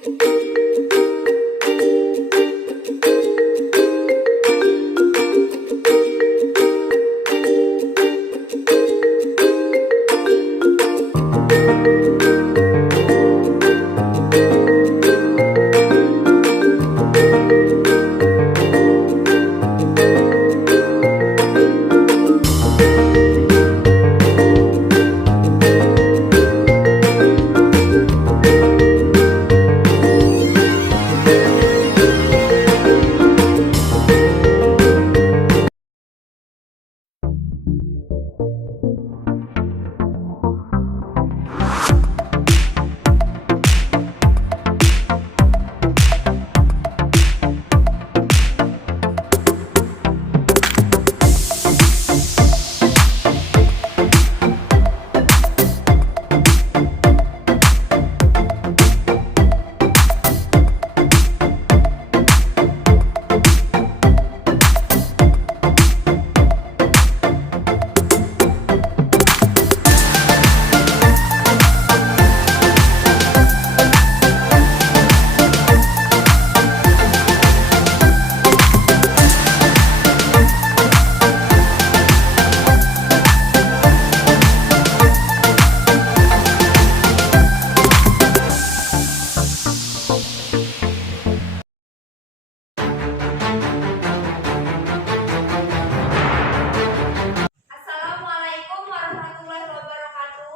Assalamualaikum warahmatullahi wabarakatuh.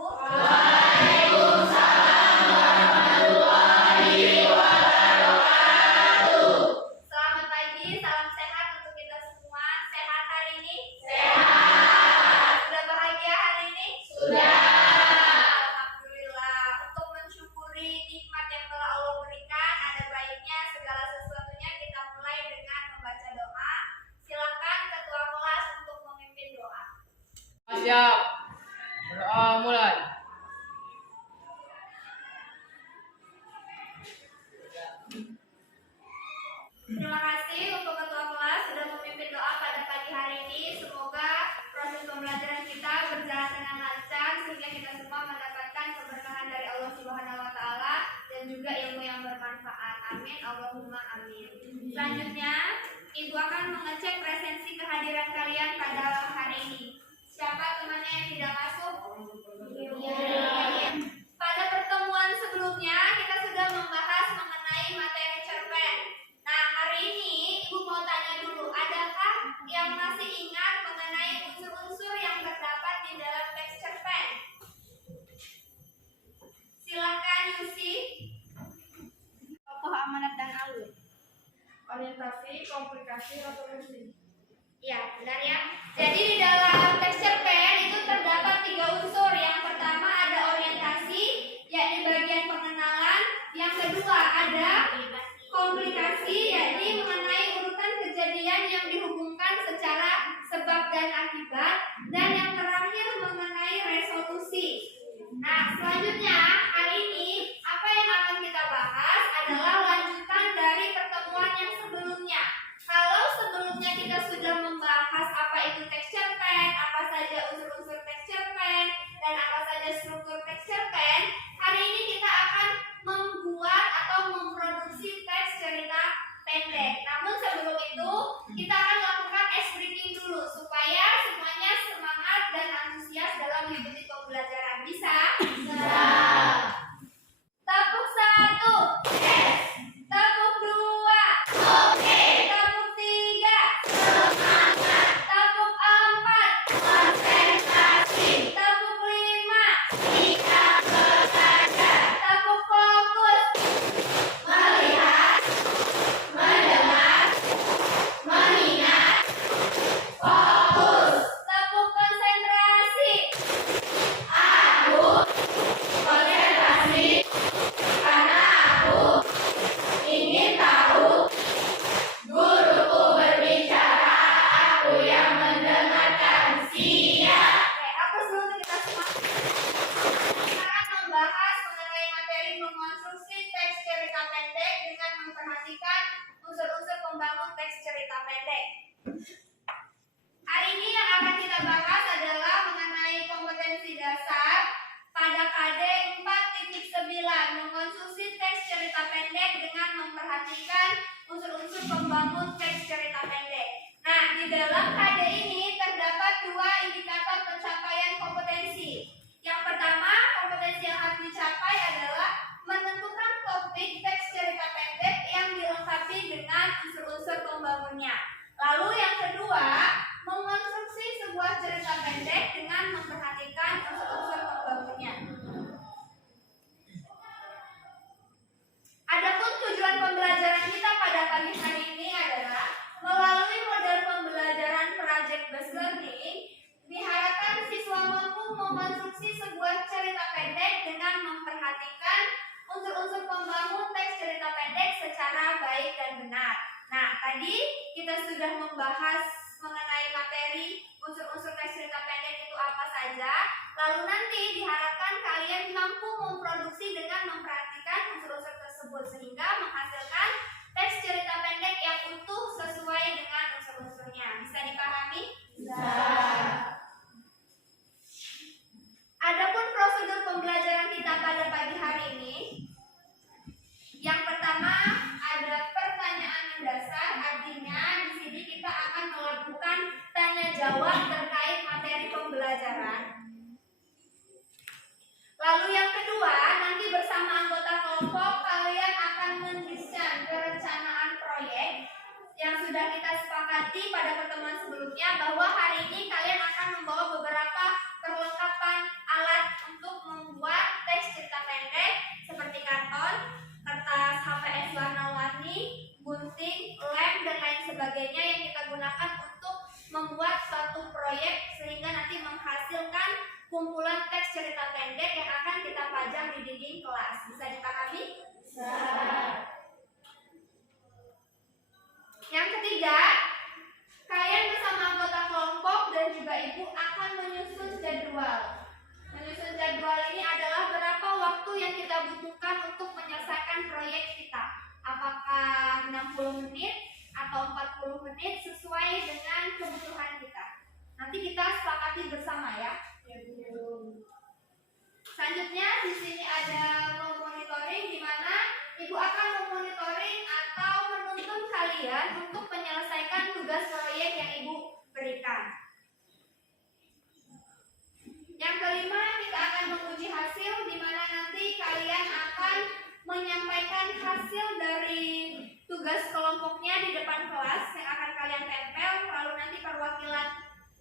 Selamat pagi, salam sehat untuk kita semua. Sehat hari ini? Sehat. Sudah bahagia hari ini? Sudah. Alhamdulillah. Untuk mensyukuri nikmat yang telah Allah berikan, ada baiknya segala sesuatunya kita mulai dengan membaca doa. Silakan ketua kelas untuk memimpin doa. Siap. Doa mulai. Terima kasih untuk ketua kelas sudah memimpin doa pada pagi hari ini. Semoga proses pembelajaran kita berjalan dengan lancar sehingga kita semua mendapatkan keberkahan dari Allah Subhanahu wa taala dan juga ilmu yang bermanfaat. Amin. Allahumma amin. Selanjutnya, Ibu akan mengecek presensi kehadiran kalian pada hari ini. Siapa temannya yang tidak masuk? Iya. Pada pertemuan sebelumnya kita sudah membahas mengenai materi cerpen. Nah, hari ini Ibu mau tanya dulu, adakah yang masih ingat mengenai unsur-unsur yang terdapat di dalam teks cerpen? Silakan Yusi. Tokoh, amanat, dan alur. Orientasi, komplikasi, resolusi. Ya, benar ya. Jadi di dalam teks cerpen itu terdapat 3 unsur. Yang pertama ada orientasi, yakni bagian pengenalan. Yang kedua ada komplikasi, yakni mengenai urutan kejadian yang dihubungkan secara sebab dan akibat. Dan yang terakhir mengenai resolusi. Nah, selanjutnya hari ini apa yang akan kita bahas adalah lanjutan dari pertemuan yang sebelumnya. Kalau sebelumnya kita sudah membahas apa itu teks cerpen, apa saja unsur-unsur teks cerpen, dan apa saja struktur teks cerpen, hari ini kita akan membuat atau memproduksi teks cerita pendek. Namun sebelum itu, kita akan lakukan ice breaking dulu supaya semuanya semangat dan antusias dalam mengikuti pembelajaran. Bisa? Bisa. Tepuk 1. Yes. Tepuk 2. Oke. Tepuk 3. Semangat. Tepuk 4. Konsentrasi. Tepuk 5. Kita belajar. Tepuk fokus. Melihat, mendengar, mengingat, fokus. Tepuk konsentrasi. Aku konsentrasi karena aku ingin tahu. Guruku berbicara, aku yang mendengarkan. Siap. Oke, apa sebelum kita semua? Kita akan membahas mengenai materi mengonstruksi teks cerita pendek dengan memperhatikan unsur-unsur pembangun teks cerita pendek. Hari ini yang akan kita bahas adalah mengenai kompetensi dasar pada KD 4.9 mengonstruksi teks cerita pendek pendek dengan memperhatikan unsur-unsur pembangun teks cerita pendek. Nah, di dalam KD ini terdapat dua indikator pencapaian kompetensi. Yang pertama, kompetensi yang harus dicapai adalah menentukan topik teks cerita pendek yang dilengkapi dengan unsur-unsur pembangunnya. Lalu yang kedua, mengonstruksi sebuah cerita pendek dengan memperhatikan unsur-unsur pembangunnya. Adapun tujuan pembelajaran kita pada pagi hari ini adalah melalui model pembelajaran project based learning, diharapkan siswa mampu mengonstruksi sebuah cerita pendek dengan memperhatikan unsur-unsur pembangun teks cerita pendek secara baik dan benar. Nah, tadi kita sudah membahas mengenai materi unsur-unsur teks cerita pendek itu apa saja. Lalu nanti diharapkan kalian mampu memproduksi dengan memperhatikan unsur-unsur tersebut sehingga menghasilkan teks cerita pendek yang utuh sesuai dengan unsur-unsurnya. Bisa dipahami? Bisa. Adapun prosedur pembelajaran kita pada pagi hari ini, yang pertama ada pertanyaan mendasar, artinya di sini kita akan melakukan tanya jawab terkait materi pembelajaran. Lalu yang kedua, nanti bersama anggota kelompok kalian akan mendesain perencanaan proyek yang sudah kita sepakati pada pertemuan sebelumnya bahwa hari ini kalian akan membawa beberapa perlengkapan alat untuk membuat teks cerita pendek seperti karton, kertas HPS warna-warni, gunting, lem, dan lain sebagainya yang kita gunakan untuk membuat suatu proyek sehingga nanti menghasilkan kumpulan teks cerita pendek yang akan kita pajang di dinding kelas. Bisa dipahami? Bisa. Yang ketiga, kalian bersama anggota kelompok dan juga ibu akan menyusun jadwal. Menyusun jadwal ini adalah berapa waktu yang kita butuhkan untuk menyelesaikan proyek kita. Apakah 60 menit atau 40 menit sesuai dengan kebutuhan kita. Nanti kita sepakati bersama ya. Selanjutnya di sini ada monitoring di mana ibu akan memonitoring atau menuntun kalian untuk menyelesaikan tugas proyek yang ibu berikan. Yang kelima, kita akan menguji hasil di mana nanti kalian akan menyampaikan hasil dari tugas kelompoknya di depan kelas yang akan kalian tempel, lalu nanti perwakilan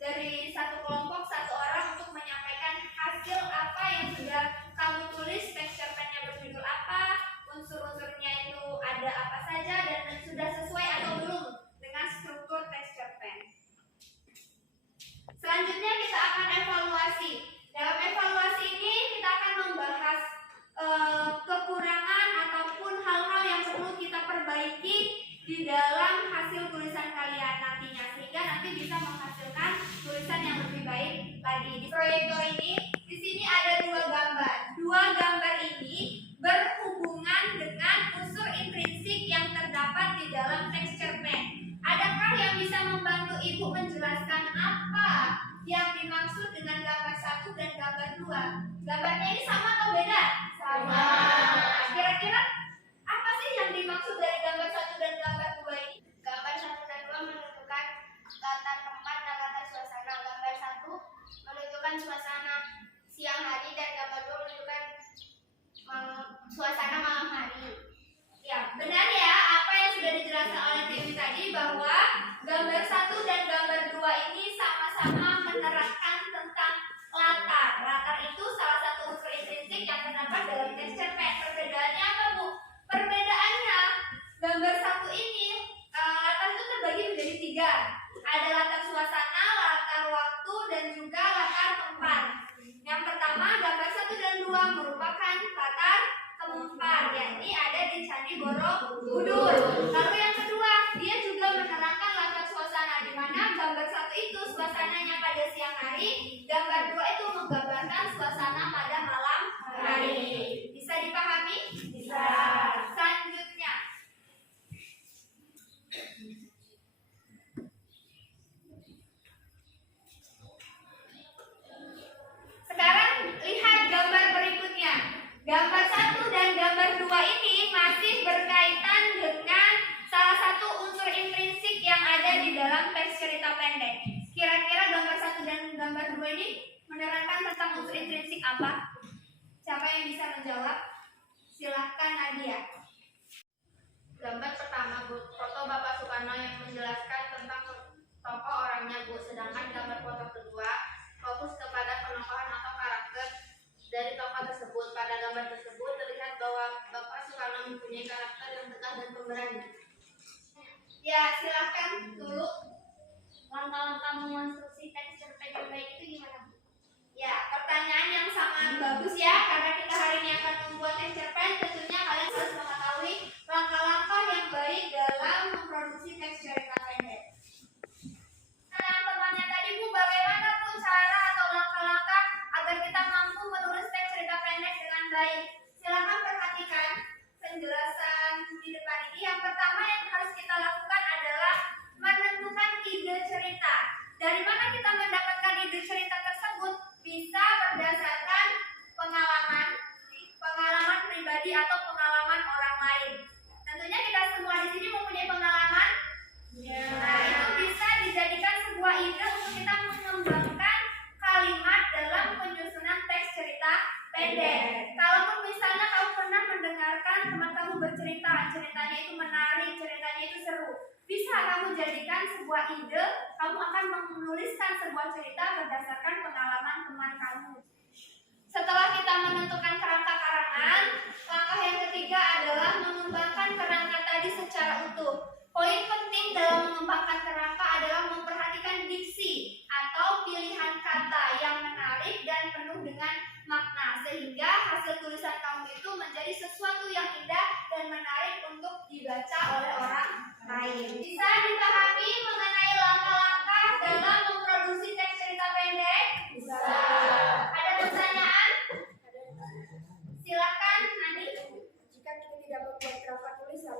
dari satu kelompok satu orang untuk menyampaikan hasil apa yang sudah kamu tulis, teks cerpennya berjudul apa, unsur-unsurnya itu ada apa saja dan sudah sesuai atau belum dengan struktur teks cerpen. Selanjutnya kita akan evaluasi. Dalam evaluasi ini kita akan membahas kekurangan ataupun hal-hal yang perlu kita perbaiki di dalam hasil tulisan kalian nantinya sehingga nanti bisa menghasilkan tulisan yang lebih baik lagi. Di proyektor ini di sini ada dua gambar. Dua gambar ini berhubungan dengan unsur intrinsik yang terdapat di dalam teks cerpen. Adakah yang bisa membantu ibu menjelaskan apa yang dimaksud dengan gambar 1 dan gambar 2? Gambarnya ini sama atau beda? Sama. Kira-kira apa sih yang dimaksud dari gambar 1 dan gambar 2 ini? Gambar 1 dan 2 menentukan latar tempat dan latar suasana. Gambar 1 menunjukkan suasana siang hari dan gambar 2 menunjukkan suasana malam hari. Ya, benar ya apa yang sudah dijelaskan oleh Dewi tadi bahwa gambar 1 dan gambar 2 ini sama-sama menerangkan tentang latar. Latar itu salah satu unsur intrinsik yang terdapat dalam teks cerpen. Perbedaannya apa, Bu? Perbedaannya gambar 1 ini latar itu terbagi menjadi 3. Ada latar suasana, latar waktu, dan juga latar tempat. Yang pertama, gambar 1 dan 2 merupakan latar tempat, yakni ada di Candi Borobudur. Lalu yang kedua, dia juga menerangkan latar suasana, di mana gambar 1 itu suasananya pada siang hari, gambar 2 itu menggambarkan suasana pada malam hari. Bisa dipahami? Bisa. Selanjutnya, sekarang lihat gambar berikutnya. Gambar 1 dan gambar 2 ini masih berkaitan teks cerita pendek. Kira-kira gambar 1 dan gambar 2 ini menerangkan tentang unsur intrinsik apa? Siapa yang bisa menjawab? Silahkan Nadia. Gambar pertama, Bu. Foto Bapak Soekarno yang menjelaskan tentang tokoh orangnya, Bu. Sedangkan gambar foto kedua fokus kepada penokohan atau karakter dari tokoh tersebut. Pada gambar tersebut terlihat bahwa Bapak Soekarno mempunyai karakter yang tegas dan pemberani. Ya, silahkan dulu. Langkah-langkah mengonstruksi teks cerpen yang baik itu gimana, Bu? Ya, pertanyaan yang sangat bagus ya, karena kita hari ini akan membuat teks cerpen. Tentunya kalian harus mengetahui langkah-langkah yang baik dalam memproduksi teks cerita pendek. Nah, temannya tadi, Bu, bagaimana Bu cara atau langkah-langkah agar kita mampu menulis teks cerita pendek dengan baik? Silakan perhatikan penjelasan di depan ini. Yang pertama yang harus kita lakukan adalah menentukan ide cerita. Dari mana kita mendapatkan ide cerita tersebut? Bisa berdasarkan pengalaman pribadi atau pengalaman orang lain. Tentunya kita semua di sini mempunyai pengalaman. Nah, itu bisa dijadikan sebuah ide untuk kita mengembangkan kalimat dalam penyusunan teks cerita pendek. Kalaupun misalnya kamu pernah mendengarkan teman kamu bercerita, ceritanya itu menarik, ceritanya itu seru, bisa kamu jadikan sebuah ide, kamu akan menuliskan sebuah cerita berdasarkan pengalaman teman kamu. Setelah kita menentukan kerangka karangan, langkah yang ketiga adalah mengembangkan kerangka tadi secara utuh. Poin penting dalam mengembangkan kerangka adalah memperhatikan diksi atau pilihan kata yang menarik dan penuh dengan makna, sehingga hasil tulisan kamu itu menjadi sesuatu yang indah dan menarik untuk dibaca oleh orang lain. Bisa dipahami mengenai langkah-langkah dalam memproduksi teks cerita pendek? Bisa. Ada pertanyaan? Silakan, Ani. Jika kita tidak membuat kerangka tulisan,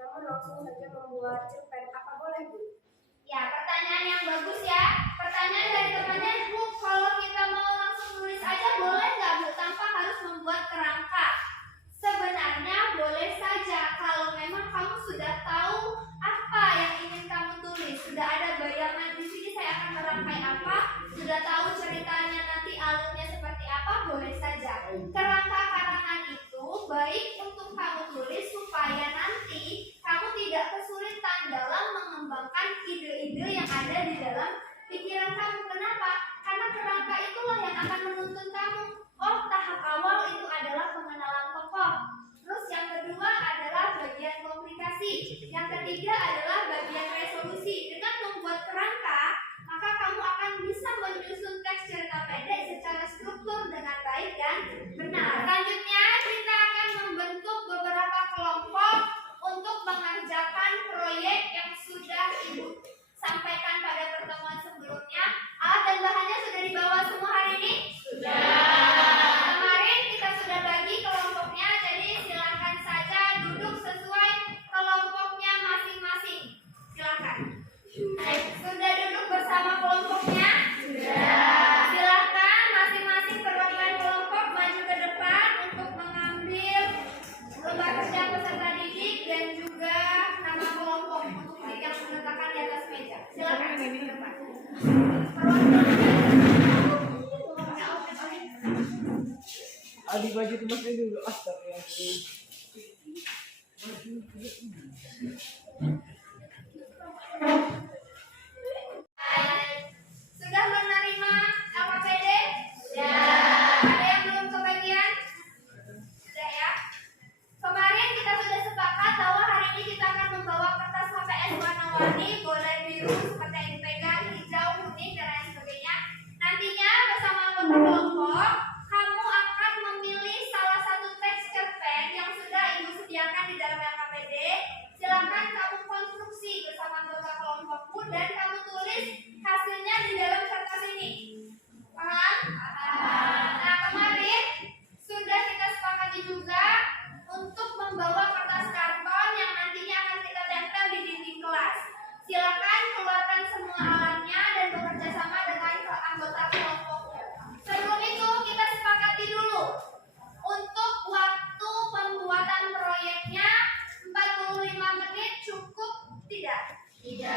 namun langsung saja membuat cerpen, apa boleh, Bu? Ya, pertanyaan yang bagus ya. Pertanyaan dari temannya, Bu, kalau kita mau langsung nulis aja boleh nggak, Bu, tanpa harus membuat kerangka? Sebenarnya boleh saja kalau memang kamu sudah tahu apa yang ingin kamu tulis, sudah ada bayangan di sini saya akan merangkai apa, sudah tahu ceritanya nanti alurnya seperti apa, boleh saja. Kerangka karangan itu baik untuk kamu tulis supaya nanti kamu tidak kesulitan dalam mengembangkan ide-ide yang ada di dalam pikiran kamu. Kenapa? Karena kerangka itulah yang akan menuntun kamu. Oh, tahap awal itu adalah pengenalan tokoh. Terus yang kedua adalah bagian komunikasi. Yang ketiga adalah bagian resolusi. Dengan membuat kerangka, maka kamu akan bisa menyusun teks cerita pendek secara struktur dengan baik dan benar. Selanjutnya kita akan membentuk beberapa kelompok untuk mengerjakan proyek yang sudah Ibu sampaikan pada pertemuan sebelumnya. Alat dan bahannya sudah dibawa semua hari ini? Kemarin kita sudah bagi kelompoknya, jadi silakan saja duduk sesuai kelompoknya masing-masing. Silakan. Sudah duduk bersama kelompoknya? Silakan masing-masing perwakilan kelompok maju ke depan untuk mengambil lembar kerja peserta didik dan juga nama kelompok untuk yang diletakkan di atas meja. Silakan ke depan. Adi baju itu masih dulu. Astagfirullahaladzim. Sudah menerima LKPD? Sudah. Ada yang belum kebagian? Sudah ya. Kemarin kita sudah sepakat bahwa hari ini kita akan membawa kertas HPS warna-warni, boleh biru seperti yang dipegang, hijau, kuning, dan lain sebagainya. Nantinya bersama anggota kelompok, kamu akan memilih salah satu teks cerpen yang sudah Ibu sediakan di dalam LKPD. Silakan kamu konstruksi bersama anggota kelompokmu dan kamu tulis hasilnya di dalam kertas ini. Paham? Nah, kemarin sudah kita sepakati juga untuk membawa kertas karton yang nantinya akan kita tempel di dinding kelas. Silakan keluarkan semua alatnya dan bekerja sama dengan anggota kelompokmu. Sebelum itu kita sepakati dulu untuk waktu pembuatan proyeknya 45 menit cukup tidak? Tidak.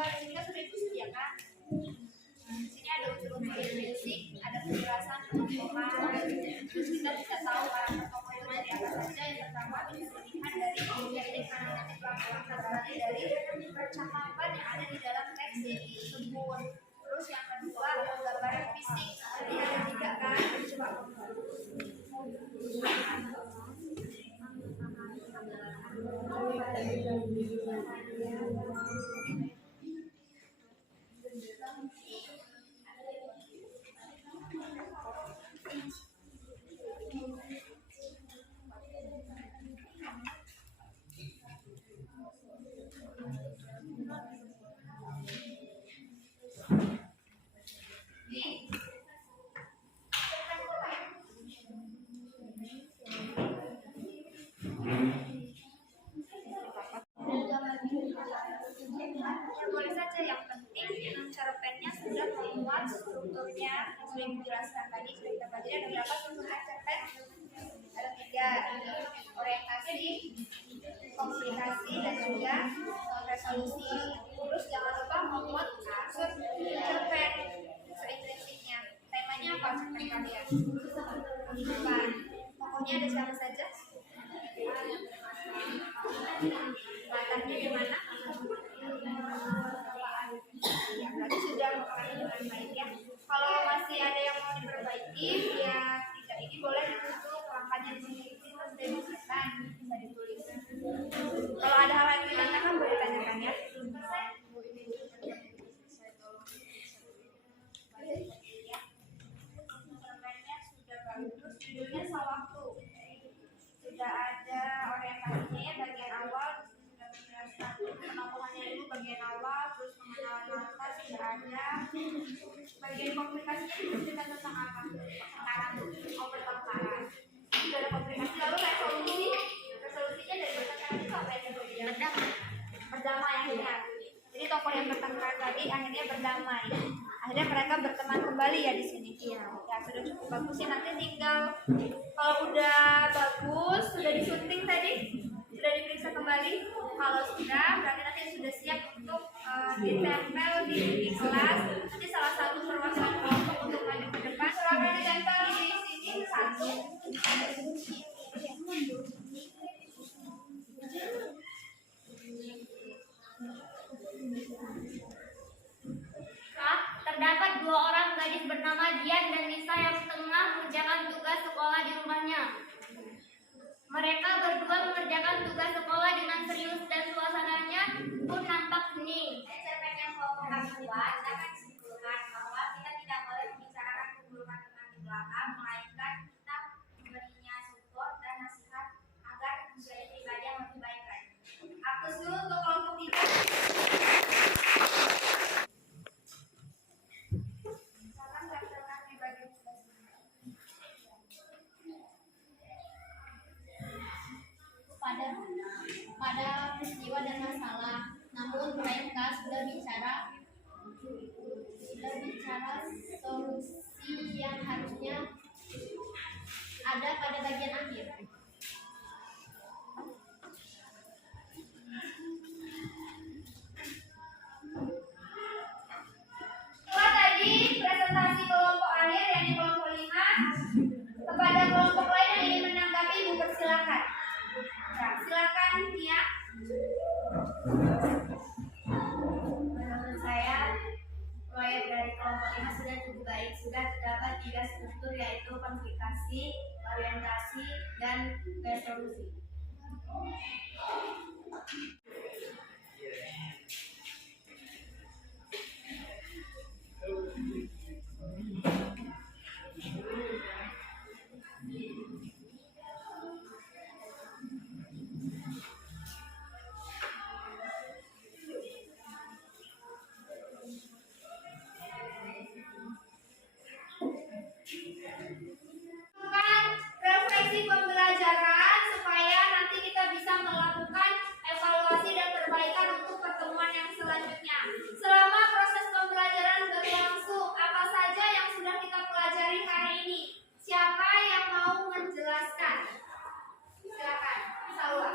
gambar ini kan sudah disediakan. Di sini ada unsur-unsur intrinsik, ada penjelasan pengelompokan, terus kita bisa tahu karakter tokoh itu dari apa saja. Yang pertama bisa dilihat dari teknik analitik langkah-langkah berarti dari percakapan yang ada di dalam teks tersebut. Terus yang kedua gambaran fisik, jadi ada tiga kan, coba boleh saja, yang penting cerpennya sudah memuat strukturnya yang sudah dijelaskan tadi. Sudah kita pelajari ada berapa strukturnya cerpen? Ada 3, orientasi, komunikasi, dan juga resolusi. Terus jangan lupa memuat unsur cerpen seintrinsipnya. Temanya apa cerpen kalian? Kehidupan. Pokoknya ada siapa saja? Latarnya di mana? Ya, berarti sudah memahami dengan baik ya. Kalau masih ada yang mau diperbaiki, ya tidak ini boleh ditutup langkahnya di sini. Itu sudah diselesaikan, bisa ditulis. Kalau ada hal yang ditanyakan boleh tanyakan ya. Cerpennya sudah bagus, judulnya sewaktu. Sudah ada orientasinya ya, bagian awal sudah menjelaskan penokohannya dulu bagian awal, terus pengenalan latar sudah ada. Bagian komunikasinya diceritakan tentang apa? Pertengkaran, pertengkaran. Sudah ada komunikasi, lalu resolusi. Resolusinya dari pertengkaran itu apa yang terjadi? Berdamai akhirnya. Jadi tokoh yang bertengkar tadi akhirnya berdamai. Akhirnya mereka berteman kembali ya di sini. Ya sudah cukup bagus ya. Nanti tinggal kalau udah bagus, sudah disunting tadi, sudah diperiksa kembali. Kalau sudah, berarti nanti sudah siap untuk ditempel di kelas. Nanti salah satu perwakilan kelompok untuk maju ke depan. Silakan ditempel di sini satu. Terdapat 2 orang gadis bernama Dian dan Nisa yang tengah mengerjakan tugas sekolah di rumahnya. Mereka berdua mengerjakan tugas sekolah dengan serius dan suasananya pun nampak hening. Cerpen yang kelompok kami buat dapat disimpulkan bahwa kita tidak boleh membicarakan keburukan teman di belakang, melainkan kita memberinya support dan nasihat agar menjadi pribadi yang lebih baik lagi. Aplaus dulu untuk kelompok kita. Salam tempelkan pribadi pada peristiwa dan masalah. Namun mereka sudah bicara solusi yang harusnya ada pada bagian akhir. Itulah tadi presentasi kelompok akhir yang di kelompok 5. Kepada kelompok lain yang ingin menanggapi, Ibu persilakan. Nah, silakan Tia. Menurut saya, proyek dari kelompok 5 sudah cukup baik. Sudah terdapat 3 struktur, yaitu komunikasi, orientasi, dan resolusi. Refleksi pembelajaran supaya nanti kita bisa melakukan evaluasi dan perbaikan untuk pertemuan yang selanjutnya. Selama proses pembelajaran berlangsung, apa saja yang sudah kita pelajari hari ini? Siapa yang mau menjelaskan? Silakan, Saula.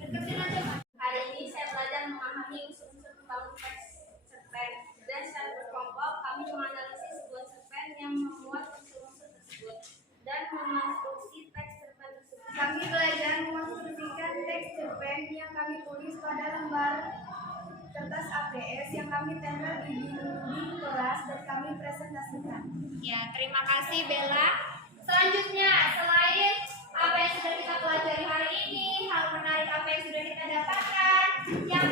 Deketin aja, Mas. Hari ini saya belajar memahami pada lembar kertas APS yang kami tempel di dinding kelas dan kami presentasikan. Ya, terima kasih Bella. Selanjutnya, selain apa yang sudah kita pelajari hari ini, hal menarik apa yang sudah kita dapatkan, yang